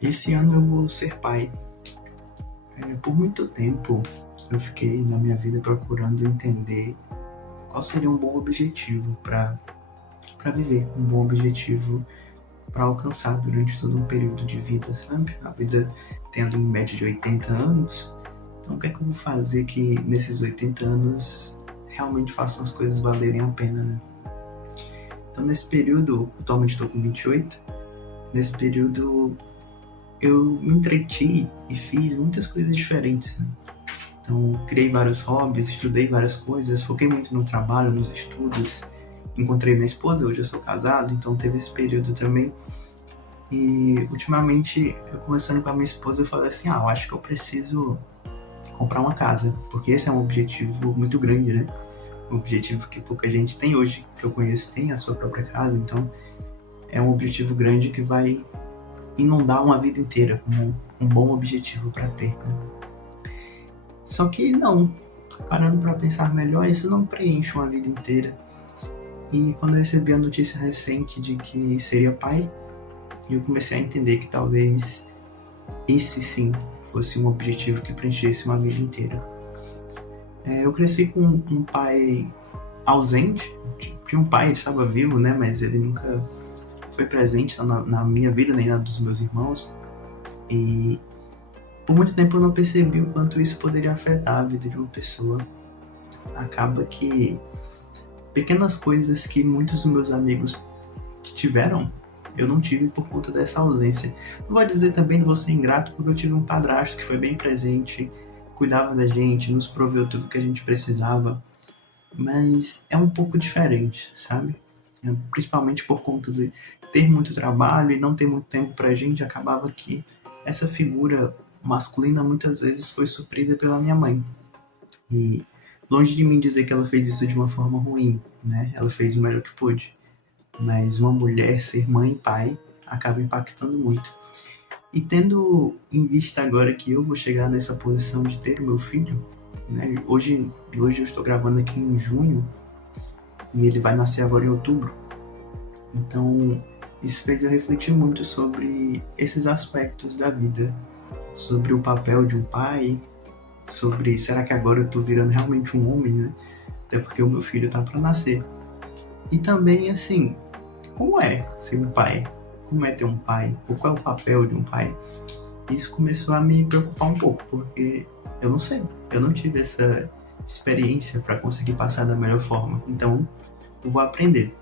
Esse ano eu vou ser pai. Por muito tempo eu fiquei na minha vida procurando entender qual seria um bom objetivo para viver, um bom objetivo para alcançar durante todo um período de vida, sabe? A vida tem ali em média de 80 anos, então o que é que eu vou fazer que nesses 80 anos realmente façam as coisas valerem a pena, né? Então nesse período, atualmente estou com 28, nesse período eu me entreti e fiz muitas coisas diferentes, né? Então, criei vários hobbies, estudei várias coisas, foquei muito no trabalho, nos estudos. Encontrei minha esposa, hoje eu sou casado, então teve esse período também. E, ultimamente, eu conversando com a minha esposa, eu falei assim, eu acho que eu preciso comprar uma casa, porque esse é um objetivo muito grande, né? Um objetivo que pouca gente tem hoje, que eu conheço, tem a sua própria casa, então é um objetivo grande que vai inundar uma vida inteira como um bom objetivo para ter, né? Só que não, parando para pensar melhor, isso não preenche uma vida inteira. E quando eu recebi a notícia recente de que seria pai, eu comecei a entender que talvez esse sim fosse um objetivo que preenchesse uma vida inteira. Eu cresci com um pai ausente, tinha um pai, estava vivo, né, mas ele nunca foi presente na minha vida, nem na dos meus irmãos. E por muito tempo eu não percebi o quanto isso poderia afetar a vida de uma pessoa. Acaba que pequenas coisas que muitos dos meus amigos tiveram, eu não tive por conta dessa ausência. Não vou dizer também que vou ser ingrato, porque eu tive um padrasto que foi bem presente, cuidava da gente, nos proveu tudo que a gente precisava, mas é um pouco diferente, sabe? Principalmente por conta de ter muito trabalho e não ter muito tempo pra gente, acabava que essa figura masculina muitas vezes foi suprida pela minha mãe. E longe de mim dizer que ela fez isso de uma forma ruim, né? Ela fez o melhor que pôde. Mas uma mulher ser mãe e pai acaba impactando muito. E tendo em vista agora que eu vou chegar nessa posição de ter o meu filho, né? Hoje eu estou gravando aqui em junho e ele vai nascer agora em outubro. Então isso fez eu refletir muito sobre esses aspectos da vida, sobre o papel de um pai, sobre será que agora eu estou virando realmente um homem, né? Até porque o meu filho está para nascer. E também, assim, como é ser um pai? Como é ter um pai? Qual é o papel de um pai? Isso começou a me preocupar um pouco, porque eu não sei, eu não tive essa experiência para conseguir passar da melhor forma. Então, eu vou aprender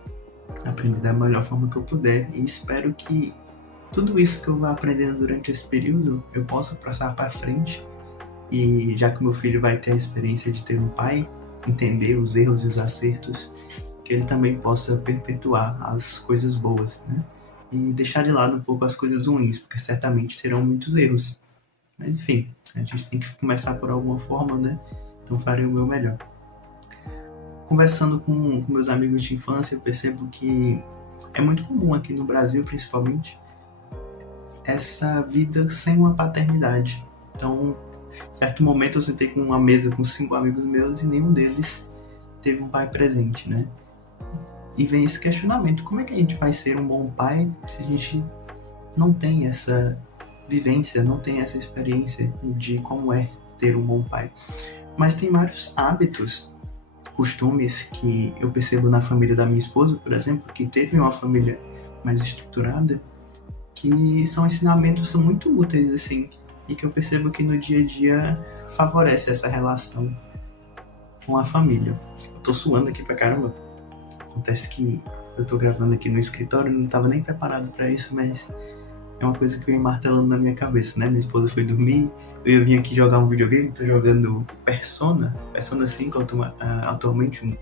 da melhor forma que eu puder e espero que tudo isso que eu vou aprendendo durante esse período eu possa passar para frente. E já que meu filho vai ter a experiência de ter um pai, entender os erros e os acertos, que ele também possa perpetuar as coisas boas, né? E deixar de lado um pouco as coisas ruins, porque certamente terão muitos erros. Mas enfim, a gente tem que começar por alguma forma, né? Então farei o meu melhor. Conversando com meus amigos de infância, eu percebo que é muito comum aqui no Brasil, principalmente, essa vida sem uma paternidade. Então, em certo momento eu sentei com uma mesa com 5 amigos meus e nenhum deles teve um pai presente, né? E vem esse questionamento, como é que a gente vai ser um bom pai se a gente não tem essa vivência, não tem essa experiência de como é ter um bom pai? Mas tem vários hábitos, costumes que eu percebo na família da minha esposa, por exemplo, que teve uma família mais estruturada, que são ensinamentos muito úteis, assim, e que eu percebo que no dia a dia favorece essa relação com a família. Eu tô suando aqui pra caramba. Acontece que eu tô gravando aqui no escritório, não tava nem preparado pra isso, mas é uma coisa que vem martelando na minha cabeça, né? Minha esposa foi dormir, eu vim aqui jogar um videogame, tô jogando Persona 5 atualmente, um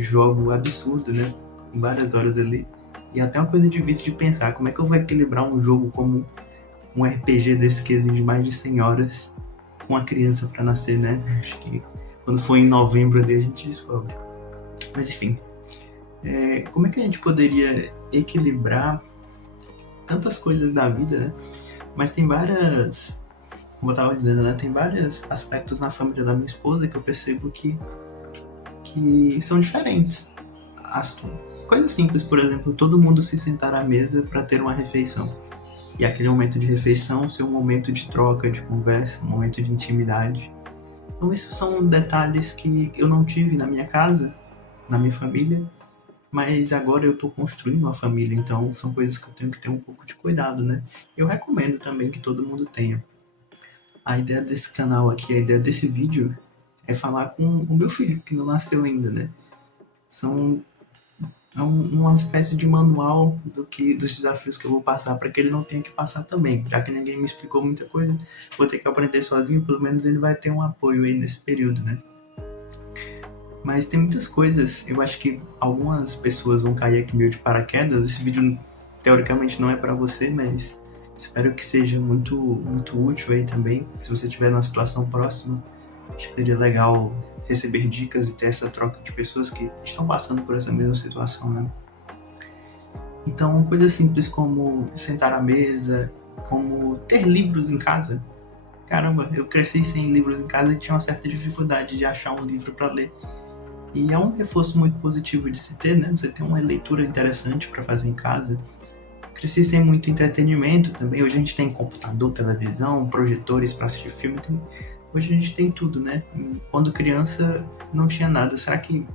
jogo absurdo, né? Com várias horas ali. E até uma coisa difícil de pensar, como é que eu vou equilibrar um jogo como um RPG desse que exige mais de 100 horas com uma criança pra nascer, né? Acho que quando for em novembro ali a gente descobre. Mas enfim, como é que a gente poderia equilibrar tantas coisas da vida, né? Mas tem várias, como eu tava dizendo, né? Tem vários aspectos na família da minha esposa que eu percebo que são diferentes. As coisas simples, por exemplo, todo mundo se sentar à mesa para ter uma refeição. e aquele momento de refeição ser um momento de troca, de conversa, um momento de intimidade. Então isso são detalhes que eu não tive na minha casa, na minha família, mas agora eu estou construindo uma família, então são coisas que eu tenho que ter um pouco de cuidado, né? Eu recomendo também que todo mundo tenha. A ideia desse canal aqui, a ideia desse vídeo é falar com o meu filho, que não nasceu ainda, né? São uma espécie de manual dos desafios que eu vou passar para que ele não tenha que passar também. Já que ninguém me explicou muita coisa, vou ter que aprender sozinho, pelo menos ele vai ter um apoio aí nesse período, né? Mas tem muitas coisas, eu acho que algumas pessoas vão cair aqui meio de paraquedas. Esse vídeo teoricamente não é para você, mas espero que seja muito, muito útil aí também. Se você estiver numa situação próxima, acho que seria legal receber dicas e ter essa troca de pessoas que estão passando por essa mesma situação, né? Então, coisas simples como sentar à mesa, como ter livros em casa. Caramba, eu cresci sem livros em casa e tinha uma certa dificuldade de achar um livro para ler. E é um reforço muito positivo de se ter, né? Você tem uma leitura interessante para fazer em casa. Cresci sem muito entretenimento também. Hoje a gente tem computador, televisão, projetores para assistir filme. Hoje a gente tem tudo, né? Quando criança não tinha nada. Será que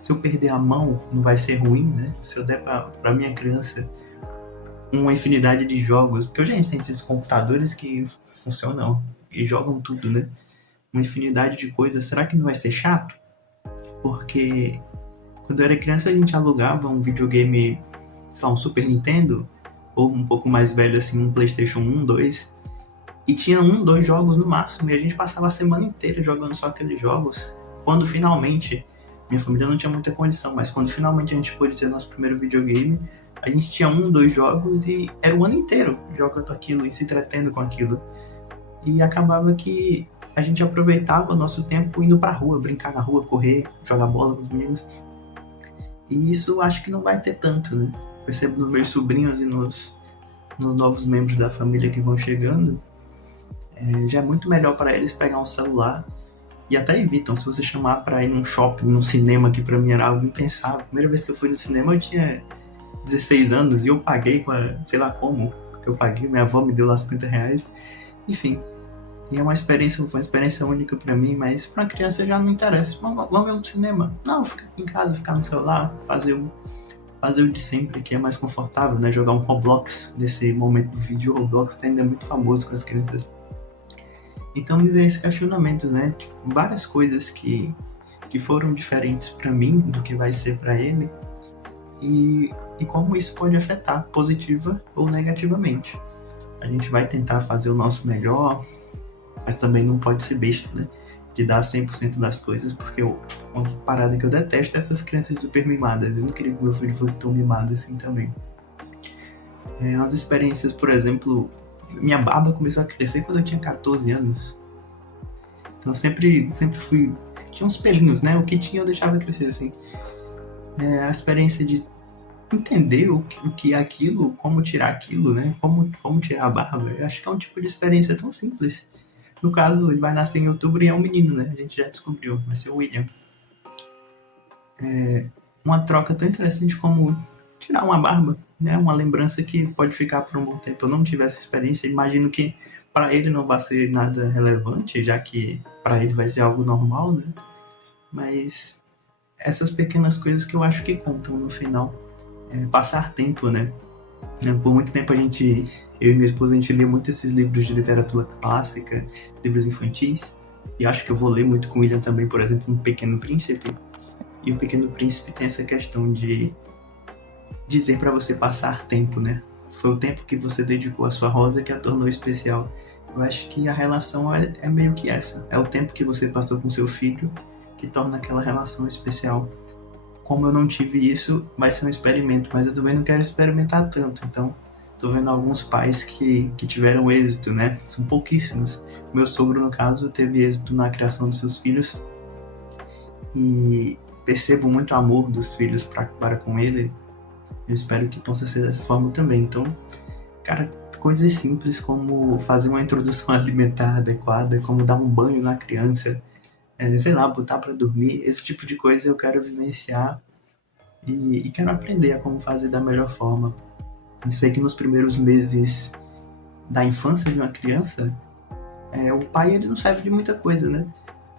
se eu perder a mão não vai ser ruim, né? Se eu der para minha criança uma infinidade de jogos, porque hoje a gente tem esses computadores que funcionam e jogam tudo, né? Uma infinidade de coisas. Será que não vai ser chato? Porque quando eu era criança a gente alugava um videogame, sei lá, um Super Nintendo, ou um pouco mais velho assim, um PlayStation 1, 2, e tinha 2 jogos no máximo, e a gente passava a semana inteira jogando só aqueles jogos. Quando finalmente, minha família não tinha muita condição, mas quando finalmente a gente pôde ter nosso primeiro videogame, a gente tinha 2 jogos e era o ano inteiro jogando aquilo e se entretendo com aquilo. E acabava que a gente aproveitava o nosso tempo indo pra rua, brincar na rua, correr, jogar bola com os meninos. E isso acho que não vai ter tanto, né? Percebo nos meus sobrinhos e nos novos membros da família que vão chegando, já é muito melhor para eles pegar um celular e até evitam. Se você chamar para ir num shopping, num cinema, que para mim era algo impensável. A primeira vez que eu fui no cinema eu tinha 16 anos e eu paguei com sei lá como, que eu paguei, minha avó me deu lá R$50. Enfim, e é uma experiência única para mim, mas para criança já não interessa. Vamos ver um cinema? Não, ficar em casa, ficar no celular, fazer o de sempre, que é mais confortável, né? Jogar um Roblox. Nesse momento do vídeo, o Roblox ainda é muito famoso com as crianças. Então me vem esse questionamento, né? Tipo, várias coisas que foram diferentes para mim do que vai ser para ele, e como isso pode afetar positiva ou negativamente. A gente vai tentar fazer o nosso melhor, mas também não pode ser besta, né? De dar 100% das coisas, porque uma parada que eu detesto é essas crianças super mimadas. Eu não queria que meu filho fosse tão mimado assim também. As experiências, por exemplo, minha barba começou a crescer quando eu tinha 14 anos. Então sempre fui... Tinha uns pelinhos, né? O que tinha eu deixava crescer assim. A experiência de entender o que é aquilo, como tirar aquilo, né? Como tirar a barba. Eu acho que é um tipo de experiência tão simples. No caso, ele vai nascer em outubro e é um menino, né? A gente já descobriu, vai ser o William. Uma troca tão interessante como tirar uma barba, né? Uma lembrança que pode ficar por um bom tempo. Eu não tive essa experiência, imagino que para ele não vai ser nada relevante, já que para ele vai ser algo normal, né? Mas essas pequenas coisas que eu acho que contam no final. Passar tempo, né? Por muito tempo eu e minha esposa, a gente lia muito esses livros de literatura clássica, livros infantis, e acho que eu vou ler muito com o William também, por exemplo, Um Pequeno Príncipe. E O Pequeno Príncipe tem essa questão de dizer para você passar tempo, né? Foi o tempo que você dedicou à sua rosa que a tornou especial. Eu acho que a relação é meio que essa. É o tempo que você passou com seu filho que torna aquela relação especial. Como eu não tive isso, vai ser um experimento, mas eu também não quero experimentar tanto. Então, tô vendo alguns pais que tiveram êxito, né? São pouquíssimos. Meu sogro, no caso, teve êxito na criação dos seus filhos. E percebo muito amor dos filhos para com ele. Eu espero que possa ser dessa forma também. Então, cara, coisas simples como fazer uma introdução alimentar adequada, como dar um banho na criança, sei lá, botar para dormir, esse tipo de coisa eu quero vivenciar e quero aprender a como fazer da melhor forma. Eu sei que nos primeiros meses da infância de uma criança, o pai ele não serve de muita coisa, né?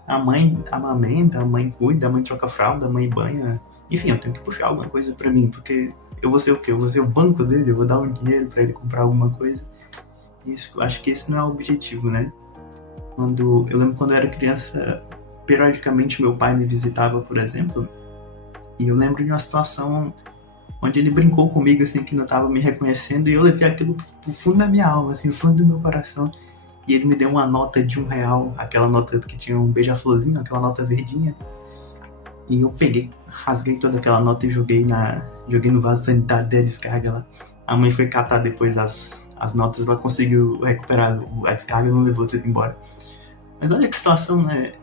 A mãe amamenta, a mãe cuida, a mãe troca fralda, a mãe banha. Enfim, eu tenho que puxar alguma coisa pra mim, porque eu vou ser o quê? Eu vou ser o banco dele, eu vou dar um dinheiro pra ele comprar alguma coisa. Isso, acho que esse não é o objetivo, né? Eu lembro quando eu era criança, periodicamente meu pai me visitava, por exemplo, e eu lembro de uma situação onde ele brincou comigo, assim, que não estava me reconhecendo, e eu levei aquilo pro fundo da minha alma, assim, pro fundo do meu coração. E ele me deu uma nota de R$ 1, aquela nota que tinha um beija-florzinho, aquela nota verdinha. E eu peguei, rasguei toda aquela nota e joguei no vaso sanitário da descarga lá. A mãe foi catar depois as notas, ela conseguiu recuperar a descarga, não levou tudo embora. Mas olha que situação, né?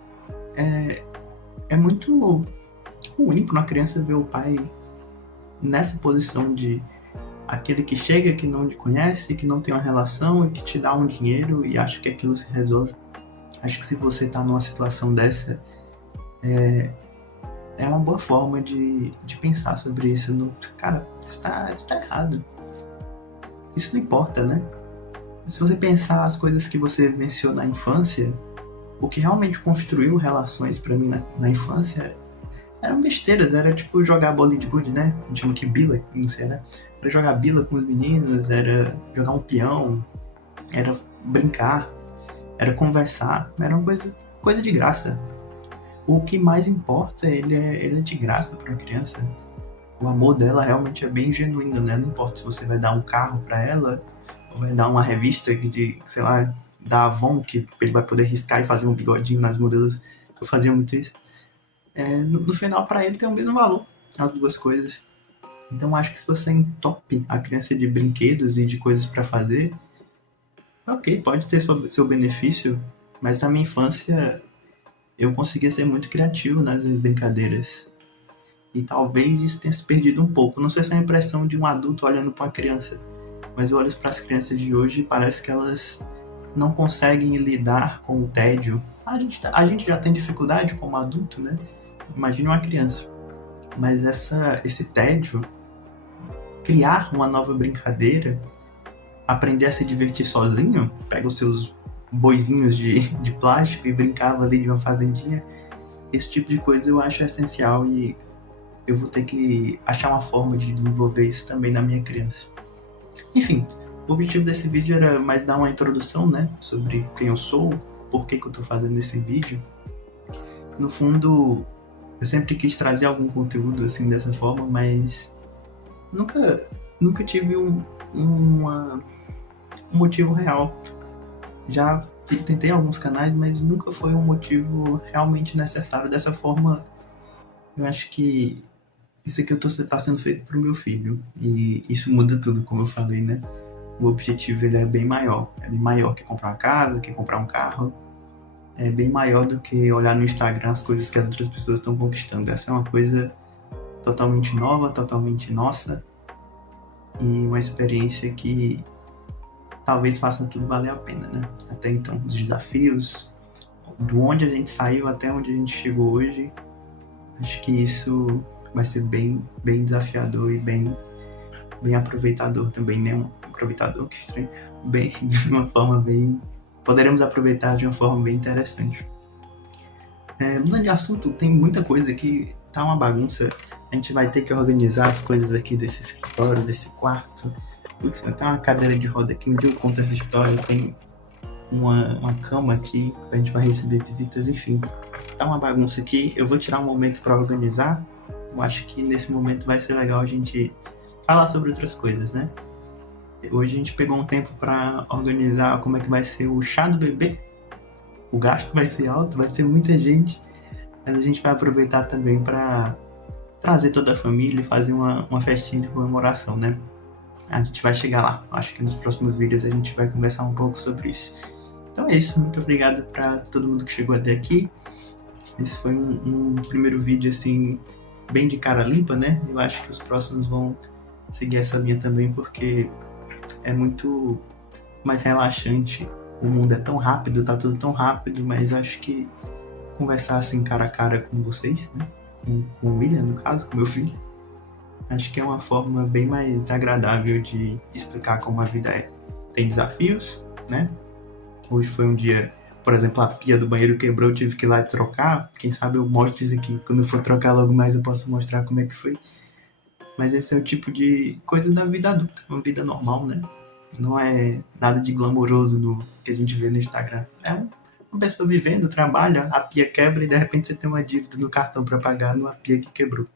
É muito ruim para uma criança ver o pai nessa posição de aquele que chega, que não te conhece, que não tem uma relação e que te dá um dinheiro e acha que aquilo se resolve. Acho que se você tá numa situação dessa, é uma boa forma de pensar sobre isso. Cara, isso tá errado. Isso não importa, né? Se você pensar as coisas que você vivenciou na infância, o que realmente construiu relações pra mim na infância eram besteiras, era tipo jogar bola de gude, né? A gente chama que bila, não sei, né? Era jogar bila com os meninos, era jogar um peão, era brincar, era conversar, era uma coisa de graça. O que mais importa, ele é de graça para a criança. O amor dela realmente é bem genuíno, né? Não importa se você vai dar um carro para ela, ou vai dar uma revista de, sei lá, da Avon, que ele vai poder riscar e fazer um bigodinho nas modelos. Eu fazia muito isso. No final, para ele, tem o mesmo valor, as duas coisas. Então, acho que se você entope a criança de brinquedos e de coisas para fazer, ok, pode ter seu benefício, mas na minha infância eu conseguia ser muito criativo nas brincadeiras. E talvez isso tenha se perdido um pouco. Não sei se é a impressão de um adulto olhando para uma criança, mas eu olho para as crianças de hoje e parece que elas não conseguem lidar com o tédio. A gente já tem dificuldade como adulto, né? Imagine uma criança. Mas esse tédio, criar uma nova brincadeira, aprender a se divertir sozinho, pega os seus boizinhos de plástico e brincava ali de uma fazendinha, esse tipo de coisa eu acho essencial e eu vou ter que achar uma forma de desenvolver isso também na minha criança. Enfim, o objetivo desse vídeo era mais dar uma introdução, né, sobre quem eu sou, por que eu tô fazendo esse vídeo. No fundo, eu sempre quis trazer algum conteúdo assim dessa forma, mas nunca tive um motivo real. Já tentei alguns canais, mas nunca foi um motivo realmente necessário. Dessa forma, eu acho que isso aqui tá sendo feito pro meu filho. E isso muda tudo, como eu falei, né? O objetivo ele é bem maior. É bem maior que comprar uma casa, que comprar um carro. É bem maior do que olhar no Instagram as coisas que as outras pessoas estão conquistando. Essa é uma coisa totalmente nova, totalmente nossa. E uma experiência que talvez faça tudo valer a pena, né? Até então, os desafios, de onde a gente saiu até onde a gente chegou hoje, acho que isso vai ser bem desafiador e bem aproveitador também, né? Aproveitador, que estranho. Bem, de uma forma bem... Poderemos aproveitar de uma forma bem interessante. Mudando de assunto, tem muita coisa aqui, tá uma bagunça. A gente vai ter que organizar as coisas aqui desse escritório, desse quarto. Putz, tem uma cadeira de roda aqui, um dia eu conto essa história, tem uma cama aqui, a gente vai receber visitas, enfim. Tá uma bagunça aqui, eu vou tirar um momento para organizar. Eu acho que nesse momento vai ser legal a gente falar sobre outras coisas, né? Hoje a gente pegou um tempo para organizar como é que vai ser o chá do bebê. O gasto vai ser alto, vai ser muita gente, mas a gente vai aproveitar também para trazer toda a família e fazer uma festinha de comemoração, né? A gente vai chegar lá. Acho que nos próximos vídeos a gente vai conversar um pouco sobre isso. Então é isso. Muito obrigado para todo mundo que chegou até aqui. Esse foi um primeiro vídeo, assim, bem de cara limpa, né? Eu acho que os próximos vão seguir essa linha também, porque é muito mais relaxante. O mundo é tão rápido, tá tudo tão rápido, mas acho que conversar assim cara a cara com vocês, né? Com o William, no caso, com meu filho, acho que é uma forma bem mais agradável de explicar como a vida é. tem desafios, né? Hoje foi um dia, por exemplo, a pia do banheiro quebrou, eu tive que ir lá trocar. Quem sabe eu mostro isso aqui, quando eu for trocar logo mais eu posso mostrar como é que foi. Mas esse é o tipo de coisa da vida adulta, uma vida normal, né? Não é nada de glamouroso no que a gente vê no Instagram. É uma pessoa vivendo, trabalha, a pia quebra e de repente você tem uma dívida no cartão para pagar numa pia que quebrou.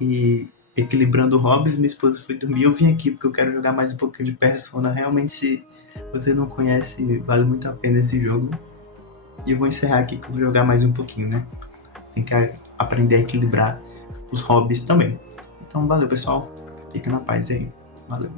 E equilibrando hobbies, minha esposa foi dormir. Eu vim aqui porque eu quero jogar mais um pouquinho de Persona. Realmente, se você não conhece, vale muito a pena esse jogo. E eu vou encerrar aqui que eu vou jogar mais um pouquinho, né? Tem que aprender a equilibrar os hobbies também. Então, valeu, pessoal. Fica na paz aí. Valeu.